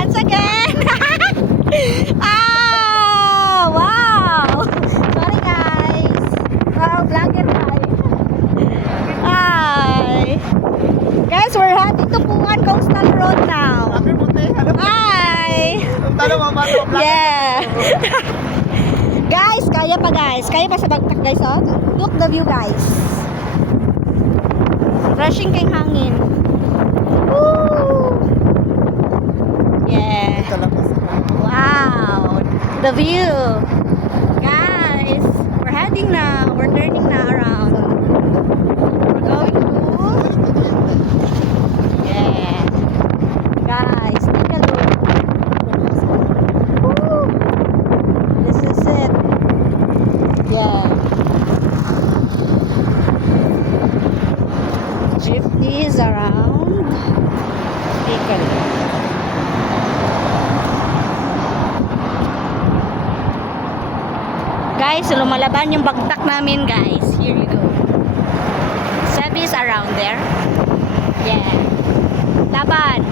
Once again. Wow. Sorry guys. Wow, vlogger tayo. Hi. Guys, we're heading to Puan Coastal Road now. Hi. Yeah. Guys, kaya pa guys. Kaya pa sa bagtak guys, oh. Look the view guys. Rushing kayong hangin. Woo! Yeah. Wow. The view. Guys, we're heading now. We're turning now around. We're going to... Yeah. Guys, take a look. Woo! This is it. Yeah. Jeep is around. Take a look. Guys, lumalaban yung bagtak namin, guys. Here you go. Sebi is around there. Yeah. Laban.